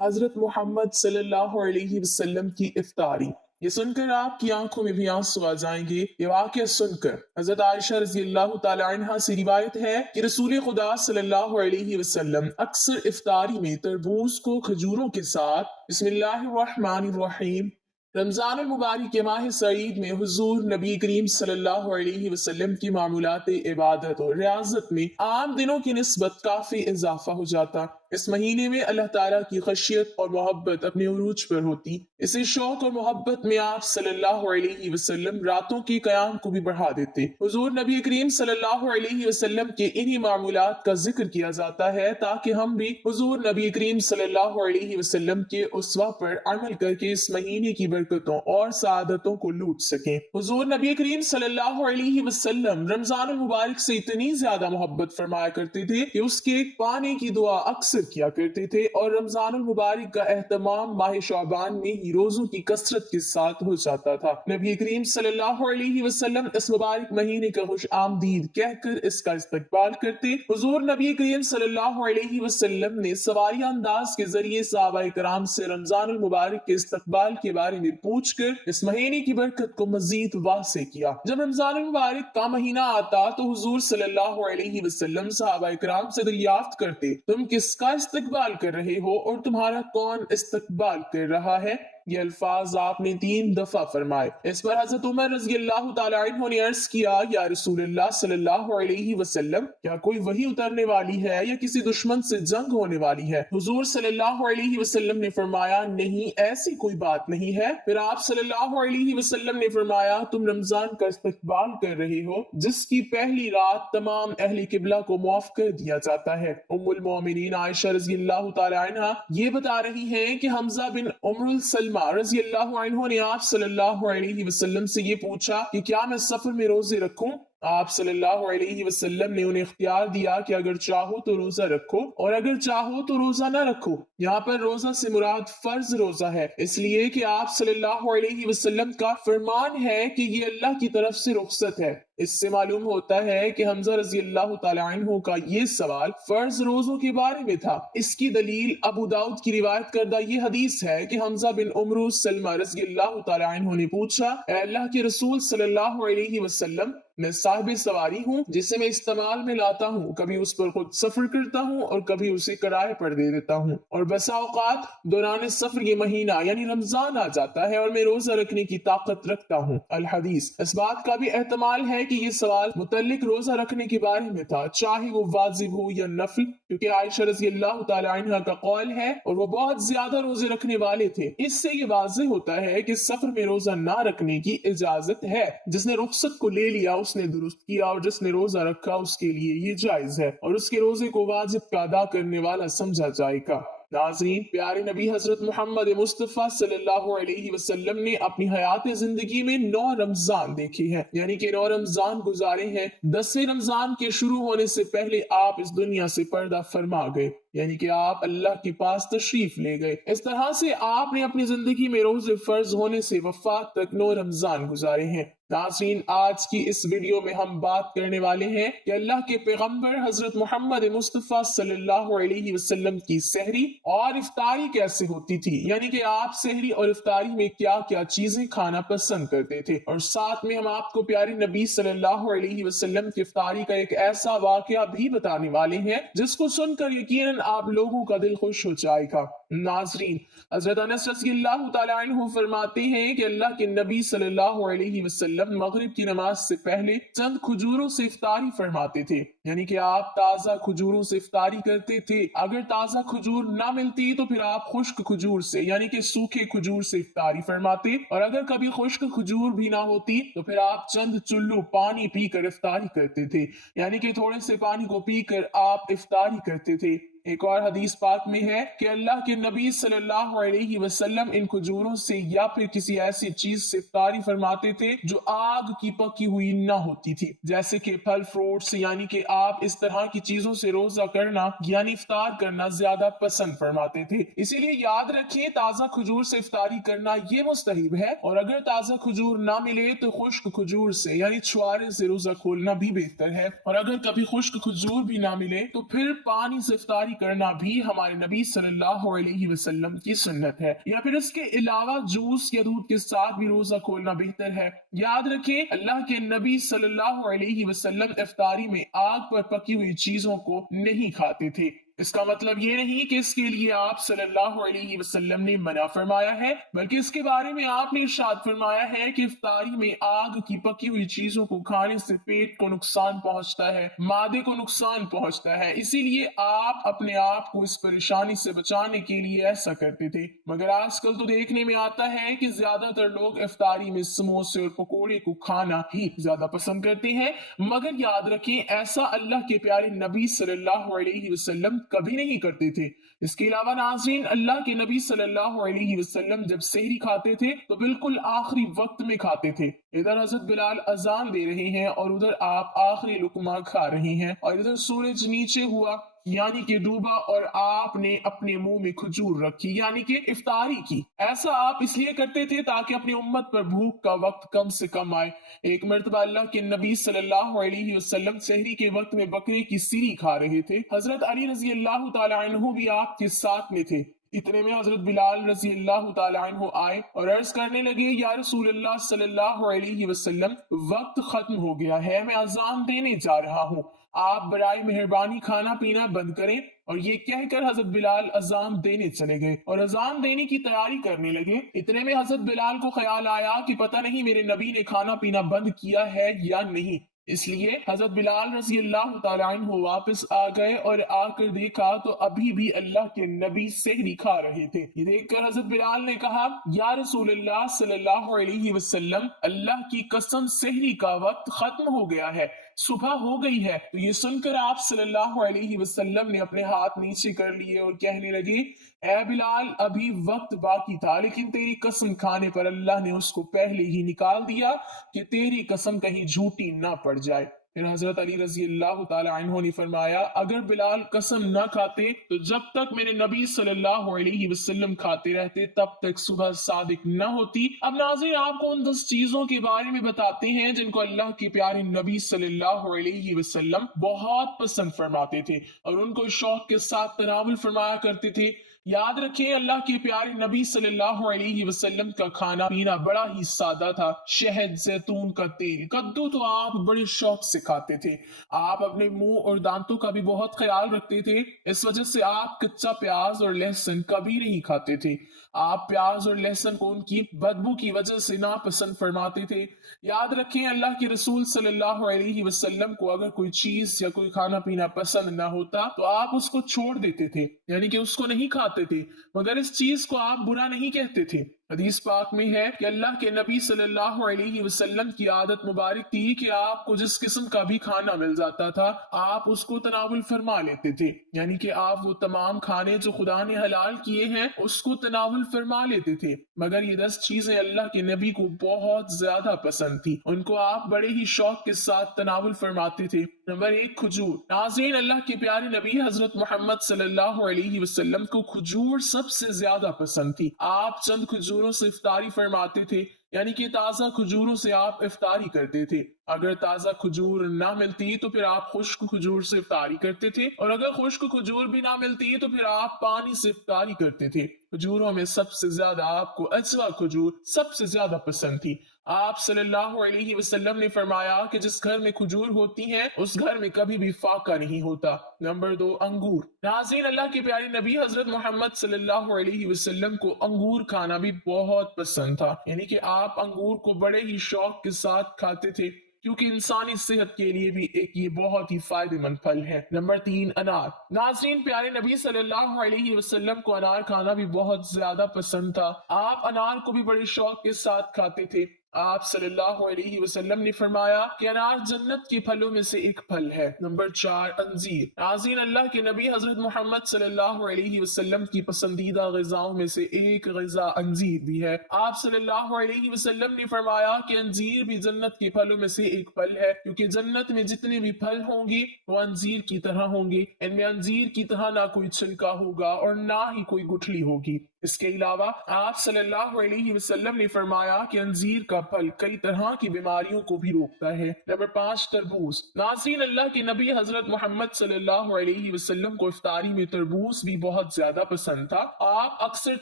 حضرت محمد صلی اللہ علیہ وسلم کی افطاری۔ یہ سن کر آپ کی آنکھوں میں بھی آنسو آ جائیں گے۔ یہ واقعہ سن کر حضرت عائشہ رضی اللہ تعالی عنہا سے روایت ہے کہ رسول خدا صلی اللہ علیہ وسلم اکثر افطاری میں تربوز کو کھجوروں کے ساتھ بسم اللہ الرحمن الرحیم رمضان المبارک کے ماہ سعید میں حضور نبی کریم صلی اللہ علیہ وسلم کی معمولات عبادت اور ریاضت میں عام دنوں کی نسبت کافی اضافہ ہو جاتا۔ اس مہینے میں اللہ تعالیٰ کی خشیت اور محبت اپنے عروج پر ہوتی۔ اسی شوق اور محبت میں آپ صلی اللہ علیہ وسلم راتوں کے قیام کو بھی بڑھا دیتے۔ حضور نبی کریم صلی اللہ علیہ وسلم کے انہی معمولات کا ذکر کیا جاتا ہے تاکہ ہم بھی حضور نبی کریم صلی اللہ علیہ وسلم کے اسوہ پر عمل کر کے اس مہینے کی برکتوں اور سعادتوں کو لوٹ سکیں۔ حضور نبی کریم صلی اللہ علیہ وسلم رمضان المبارک سے اتنی زیادہ محبت فرمایا کرتے تھے کہ اس کے پانے کی دعا اکثر کیا کرتے تھے، اور رمضان المبارک کا اہتمام ماہ شعبان میں ہی روزوں کی کثرت کے ساتھ ہو جاتا تھا۔ نبی کریم صلی اللہ علیہ وسلم اس مبارک مہینے کا خوش آمدید کہہ کر اس کا استقبال کرتے۔ حضور نبی کریم صلی اللہ علیہ وسلم نے سواریہ انداز کے ذریعے صحابہ کرام سے رمضان المبارک کے استقبال کے بارے میں پوچھ کر اس مہینے کی برکت کو مزید واضح کیا۔ جب رمضان المبارک کا مہینہ آتا تو حضور صلی اللہ علیہ وسلم صحابہ کرام سے دریافت کرتے، تم کس کا استقبال کر رہے ہو اور تمہارا کون استقبال کر رہا ہے؟ یہ الفاظ آپ نے 3 دفعہ فرمائے۔ اس پر حضرت عمر رضی اللہ تعالی عنہ نے عرض کیا، یا رسول اللہ صلی اللہ علیہ وسلم، کیا کوئی وحی اترنے والی ہے یا کسی دشمن سے جنگ ہونے والی ہے؟ حضور صلی اللہ علیہ وسلم نے فرمایا، نہیں، ایسی کوئی بات نہیں ہے۔ پھر آپ صلی اللہ علیہ وسلم نے فرمایا، تم رمضان کا استقبال کر رہے ہو جس کی پہلی رات تمام اہل قبلہ کو معاف کر دیا جاتا ہے۔ ام المومنین عائشہ رضی اللہ تعالی عنہ یہ بتا رہی ہیں کہ حمزہ بن عمر السلمہ رضی اللہ عنہ نے آپ صلی اللہ علیہ وسلم سے یہ پوچھا کہ کیا میں سفر میں روزے رکھوں؟ آپ صلی اللہ علیہ وسلم نے انہیں اختیار دیا کہ اگر چاہو تو روزہ رکھو اور اگر چاہو تو روزہ نہ رکھو۔ یہاں پر روزہ سے مراد فرض روزہ ہے، اس لیے کہ آپ صلی اللہ علیہ وسلم کا فرمان ہے کہ یہ اللہ کی طرف سے رخصت ہے۔ اس سے معلوم ہوتا ہے کہ حمزہ رضی اللہ تعالی عنہ کا یہ سوال فرض روزوں کے بارے میں تھا۔ اس کی دلیل ابو داؤد کی روایت کردہ یہ حدیث ہے کہ حمزہ بن عمرو سلمہ رضی اللہ تعالی عنہ نے پوچھا، اے اللہ کے رسول صلی اللہ علیہ وسلم، میں صاحب سواری ہوں جسے میں استعمال میں لاتا ہوں، کبھی اس پر خود سفر کرتا ہوں اور کبھی اسے کرائے پر دے دیتا ہوں، اور بسا اوقات دوران سفر یہ مہینہ یعنی رمضان آ جاتا ہے اور میں روزہ رکھنے کی طاقت رکھتا ہوں۔ الحدیث۔ اس بات کا بھی احتمال ہے کہ یہ سوال متعلق روزہ رکھنے کے بارے میں تھا، چاہے وہ واجب ہو یا نفل، کیونکہ عائشہ رضی اللہ تعالی عنہ کا قول ہے اور وہ بہت زیادہ روزے رکھنے والے تھے۔ اس سے یہ واضح ہوتا ہے کہ سفر میں روزہ نہ رکھنے کی اجازت ہے۔ جس نے رخصت کو لے لیا اس نے درست کیا، اور جس نے روزہ رکھا اس کے لیے یہ جائز ہے اور اس کے روزے کو واجب کا ادا کرنے والا سمجھا جائے گا۔ ناظرین، پیارے نبی حضرت محمد مصطفیٰ صلی اللہ علیہ وسلم نے اپنی حیات زندگی میں 9 رمضان دیکھے ہیں، یعنی کہ 9 رمضان گزارے ہیں۔ 10ویں رمضان کے شروع ہونے سے پہلے آپ اس دنیا سے پردہ فرما گئے، یعنی کہ آپ اللہ کے پاس تشریف لے گئے۔ اس طرح سے آپ نے اپنی زندگی میں روزے فرض ہونے سے وفات تک 9 رمضان گزارے ہیں۔ ناظرین، آج کی اس ویڈیو میں ہم بات کرنے والے ہیں کہ اللہ کے پیغمبر حضرت محمد مصطفیٰ صلی اللہ علیہ وسلم کی سحری اور افطاری کیسے ہوتی تھی، یعنی کہ آپ سحری اور افطاری میں کیا کیا چیزیں کھانا پسند کرتے تھے، اور ساتھ میں ہم آپ کو پیارے نبی صلی اللہ علیہ وسلم کی افطاری کا ایک ایسا واقعہ بھی بتانے والے ہیں جس کو سن کر یقیناً آپ لوگوں کا دل خوش ہو جائے گا۔ ناظرین، حضرت انس رضی اللہ تعالی عنہ فرماتے ہیں کہ اللہ کے نبی صلی اللہ علیہ وسلم مغرب کی نماز سے پہلے چند کھجوروں سے افطاری فرماتے تھے، یعنی کہ آپ تازہ کھجوروں سے افطاری کرتے تھے۔ اگر تازہ کھجور نہ ملتی تو پھر آپ خشک کھجور سے یعنی کہ سوکھے کھجور سے افطاری فرماتے، اور اگر کبھی خشک کھجور بھی نہ ہوتی تو پھر آپ چند چلو پانی پی کر افطاری کرتے تھے، یعنی کہ تھوڑے سے پانی کو پی کر آپ افطاری کرتے تھے۔ ایک اور حدیث پاک میں ہے کہ اللہ کے نبی صلی اللہ علیہ وسلم ان کھجوروں سے یا پھر کسی ایسی چیز سے افطاری فرماتے تھے جو آگ کی پکی ہوئی نہ ہوتی تھی، جیسے کہ پھل فروٹس، یعنی کہ آپ اس طرح کی چیزوں سے روزہ کرنا یعنی افطار کرنا زیادہ پسند فرماتے تھے۔ اسی لیے یاد رکھیں، تازہ کھجور سے افطاری کرنا یہ مستحب ہے، اور اگر تازہ کھجور نہ ملے تو خشک کھجور سے یعنی چھوارے سے روزہ کھولنا بھی بہتر ہے، اور اگر کبھی خشک کھجور بھی نہ ملے تو پھر پانی سے افطاری کرنا بھی ہمارے نبی صلی اللہ علیہ وسلم کی سنت ہے، یا پھر اس کے علاوہ جوس یا دودھ کے ساتھ بھی روزہ کھولنا بہتر ہے۔ یاد رکھیں اللہ کے نبی صلی اللہ علیہ وسلم افطاری میں آگ پر پکی ہوئی چیزوں کو نہیں کھاتے تھے۔ اس کا مطلب یہ نہیں کہ اس کے لیے آپ صلی اللہ علیہ وسلم نے منع فرمایا ہے، بلکہ اس کے بارے میں آپ نے ارشاد فرمایا ہے کہ افطاری میں آگ کی پکی ہوئی چیزوں کو کھانے سے پیٹ کو نقصان پہنچتا ہے، معدے کو نقصان پہنچتا ہے، اسی لیے آپ اپنے آپ کو اس پریشانی سے بچانے کے لیے ایسا کرتے تھے۔ مگر آج کل تو دیکھنے میں آتا ہے کہ زیادہ تر لوگ افطاری میں سموسے اور پکوڑے کو کھانا ہی زیادہ پسند کرتے ہیں، مگر یاد رکھیں ایسا اللہ کے پیارے نبی صلی اللہ علیہ وسلم کبھی نہیں کرتے تھے۔ اس کے علاوہ ناظرین، اللہ کے نبی صلی اللہ علیہ وسلم جب سحری کھاتے تھے تو بالکل آخری وقت میں کھاتے تھے۔ ادھر حضرت بلال اذان دے رہے ہیں اور ادھر آپ آخری لقمہ کھا رہے ہیں، اور ادھر سورج نیچے ہوا یعنی کہ ڈوبا اور آپ نے اپنے منہ میں کھجور رکھی یعنی کہ افطاری کی۔ ایسا آپ اس لیے کرتے تھے تاکہ اپنی امت پر بھوک کا وقت کم سے کم آئے۔ ایک مرتبہ اللہ کے نبی صلی اللہ علیہ وسلم سحری کے وقت میں بکرے کی سیری کھا رہے تھے۔ حضرت علی رضی اللہ تعالی عنہ بھی آپ کے ساتھ میں تھے۔ اتنے میں حضرت بلال رضی اللہ تعالی عنہ آئے اور عرض کرنے لگے، یا رسول اللہ صلی اللہ علیہ وسلم، وقت ختم ہو گیا ہے، میں اذان دینے جا رہا ہوں، آپ برائے مہربانی کھانا پینا بند کریں۔ اور یہ کہہ کر حضرت بلال اذان دینے چلے گئے اور اذان دینے کی تیاری کرنے لگے۔ اتنے میں حضرت بلال کو خیال آیا کہ پتہ نہیں میرے نبی نے کھانا پینا بند کیا ہے یا نہیں، اس لیے حضرت بلال رضی اللہ تعالی عنہ واپس آ گئے اور آ کر دیکھا تو ابھی بھی اللہ کے نبی سحری کھا رہے تھے۔ یہ دیکھ کر حضرت بلال نے کہا، یا رسول اللہ صلی اللہ علیہ وسلم، اللہ کی قسم سحری کا وقت ختم ہو گیا ہے، صبح ہو گئی ہے۔ تو یہ سن کر آپ صلی اللہ علیہ وسلم نے اپنے ہاتھ نیچے کر لیے اور کہنے لگے، اے بلال، ابھی وقت باقی تھا، لیکن تیری قسم کھانے پر اللہ نے اس کو پہلے ہی نکال دیا کہ تیری قسم کہیں جھوٹی نہ پڑ جائے۔ پھر حضرت علی رضی اللہ تعالی عنہ نے فرمایا، اگر بلال قسم نہ کھاتے تو جب تک میرے نبی صلی اللہ علیہ وسلم کھاتے رہتے تب تک صبح صادق نہ ہوتی۔ اب ناظرین، آپ کو ان 10 چیزوں کے بارے میں بتاتے ہیں جن کو اللہ کے پیارے نبی صلی اللہ علیہ وسلم بہت پسند فرماتے تھے اور ان کو شوق کے ساتھ تناول فرمایا کرتے تھے۔ یاد رکھیں اللہ کے پیارے نبی صلی اللہ علیہ وسلم کا کھانا پینا بڑا ہی سادہ تھا۔ شہد، زیتون کا تیل، کدو تو آپ بڑے شوق سے کھاتے تھے۔ آپ اپنے منہ اور دانتوں کا بھی بہت خیال رکھتے تھے، اس وجہ سے آپ کچا پیاز اور لہسن کبھی نہیں کھاتے تھے۔ آپ پیاز اور لہسن کو ان کی بدبو کی وجہ سے ناپسند فرماتے تھے۔ یاد رکھیں اللہ کے رسول صلی اللہ علیہ وسلم کو اگر کوئی چیز یا کوئی کھانا پینا پسند نہ ہوتا تو آپ اس کو چھوڑ دیتے تھے، یعنی کہ اس کو نہیں کھاتے تھے، مگر اس چیز کو آپ برا نہیں کہتے تھے۔ حدیث پاک میں ہے کہ اللہ کے نبی صلی اللہ علیہ وسلم کی عادت مبارک تھی کہ آپ کو جس قسم کا بھی کھانا مل جاتا تھا آپ اس کو تناول فرما لیتے تھے، یعنی کہ آپ وہ تمام کھانے جو خدا نے حلال کیے ہیں اس کو تناول فرما لیتے تھے۔ مگر یہ 10 چیزیں اللہ کے نبی کو بہت زیادہ پسند تھی، ان کو آپ بڑے ہی شوق کے ساتھ تناول فرماتے تھے۔ نمبر 1، کھجور۔ ناظرین، اللہ کے پیارے نبی حضرت محمد صلی اللہ علیہ وسلم کو کھجور سب سے زیادہ پسند تھی۔ آپ چند کھجوروں سے افطاری فرماتے تھے، یعنی کہ تازہ کھجوروں سے آپ افطاری کرتے تھے۔ اگر تازہ کھجور نہ ملتی تو پھر آپ خشک کھجور سے افطاری کرتے تھے، اور اگر خشک کھجور بھی نہ ملتی تو پھر آپ پانی سے افطاری کرتے تھے۔ کھجوروں میں سب سے زیادہ آپ کو اجوا کھجور سب سے زیادہ پسند تھی۔ آپ صلی اللہ علیہ وسلم نے فرمایا کہ جس گھر میں کھجور ہوتی ہیں اس گھر میں کبھی بھی فاقہ نہیں ہوتا۔ نمبر 2، انگور۔ ناظرین، اللہ کے پیارے نبی حضرت محمد صلی اللہ علیہ وسلم کو انگور کھانا بھی بہت پسند تھا، یعنی کہ آپ انگور کو بڑے ہی شوق کے ساتھ کھاتے تھے، کیونکہ انسانی صحت کے لیے بھی ایک یہ بہت ہی فائدہ مند پھل ہے۔ نمبر 3، انار۔ ناظرین، پیارے نبی صلی اللہ علیہ وسلم کو انار کھانا بھی بہت زیادہ پسند تھا۔ آپ انار کو بھی بڑے شوق کے ساتھ کھاتے تھے۔ آپ صلی اللہ علیہ وسلم نے فرمایا کہ انار جنت کے پھلوں میں سے ایک پھل ہے۔ نمبر 4، انجیر۔ ناظرین، اللہ کے نبی حضرت محمد صلی اللہ علیہ وسلم کی پسندیدہ غذاؤں میں سے ایک غذا انجیر بھی ہے۔ آپ صلی اللہ علیہ وسلم نے فرمایا کہ انجیر بھی جنت کے پھلوں میں سے ایک پھل ہے، کیونکہ جنت میں جتنے بھی پھل ہوں گے وہ انجیر کی طرح ہوں گے، ان میں انجیر کی طرح نہ کوئی چھلکا ہوگا اور نہ ہی کوئی گٹھلی ہوگی۔ اس کے علاوہ آپ صلی اللہ علیہ وسلم نے فرمایا کہ انجیر کا پھل کئی طرح کی بیماریوں کو بھی روکتا ہے۔ نمبر 5 تربوز۔ ناظرین، اللہ کے نبی حضرت محمد صلی اللہ علیہ وسلم کو افطاری میں تربوز بھی بہت زیادہ پسند تھا۔ آپ اکثر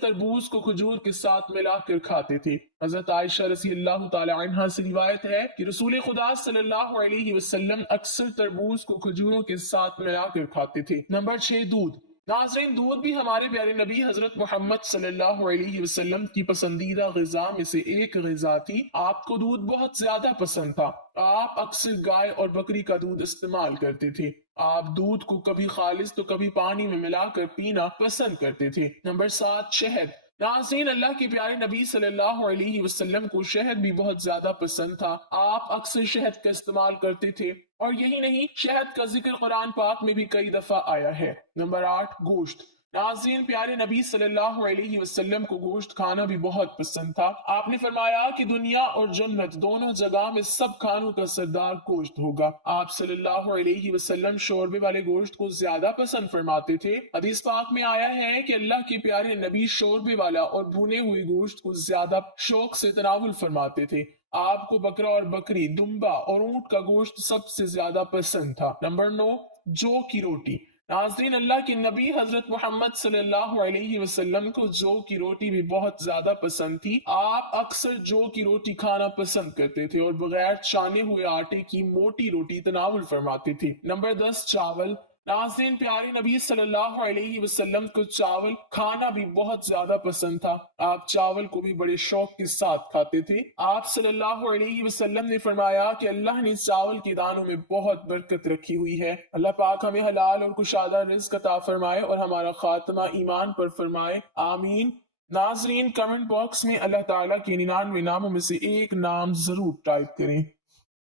تربوز کو کھجور کے ساتھ ملا کر کھاتے تھے۔ حضرت عائشہ رضی اللہ تعالی عنہا سے روایت ہے کہ رسول خدا صلی اللہ علیہ وسلم اکثر تربوز کو کھجوروں کے ساتھ ملا کر کھاتے تھے۔ نمبر 6 دودھ۔ ناظرین، دودھ بھی ہمارے پیارے نبی حضرت محمد صلی اللہ علیہ وسلم کی پسندیدہ غذا میں سے ایک غذا تھی۔ آپ کو دودھ بہت زیادہ پسند تھا۔ آپ اکثر گائے اور بکری کا دودھ استعمال کرتے تھے۔ آپ دودھ کو کبھی خالص تو کبھی پانی میں ملا کر پینا پسند کرتے تھے۔ نمبر 7 شہد۔ ناظرین، اللہ کے پیارے نبی صلی اللہ علیہ وسلم کو شہد بھی بہت زیادہ پسند تھا۔ آپ اکثر شہد کا استعمال کرتے تھے، اور یہی نہیں، شہد کا ذکر قرآن پاک میں بھی کئی دفعہ آیا ہے۔ نمبر 8 گوشت۔ ناظرین، پیارے نبی صلی اللہ علیہ وسلم کو گوشت کھانا بھی بہت پسند تھا۔ آپ نے فرمایا کہ دنیا اور جنت دونوں جگہ میں سب کھانوں کا سردار گوشت ہوگا۔ آپ صلی اللہ علیہ وسلم شوربے والے گوشت کو زیادہ پسند فرماتے تھے۔ حدیث پاک میں آیا ہے کہ اللہ کے پیارے نبی شوربے والا اور بھنے ہوئے گوشت کو زیادہ شوق سے تناول فرماتے تھے۔ آپ کو بکرا اور بکری، دمبا اور اونٹ کا گوشت سب سے زیادہ پسند تھا۔ نمبر 9 جو کی روٹی۔ ناظرین، اللہ کے نبی حضرت محمد صلی اللہ علیہ وسلم کو جو کی روٹی بھی بہت زیادہ پسند تھی۔ آپ اکثر جو کی روٹی کھانا پسند کرتے تھے اور بغیر چھانے ہوئے آٹے کی موٹی روٹی تناول فرماتے تھے۔ نمبر 10 چاول۔ ناظرین، پیارے نبی صلی اللہ علیہ وسلم کو چاول کھانا بھی بہت زیادہ پسند تھا۔ آپ چاول کو بھی بڑے شوق کے ساتھ کھاتے تھے۔ آپ صلی اللہ علیہ وسلم نے فرمایا کہ اللہ نے چاول کے دانوں میں بہت برکت رکھی ہوئی ہے۔ اللہ پاک ہمیں حلال اور کشادہ رزق عطا فرمائے اور ہمارا خاتمہ ایمان پر فرمائے، آمین۔ ناظرین، کمنٹ باکس میں اللہ تعالیٰ کے 99 ناموں میں سے ایک نام ضرور ٹائپ کریں۔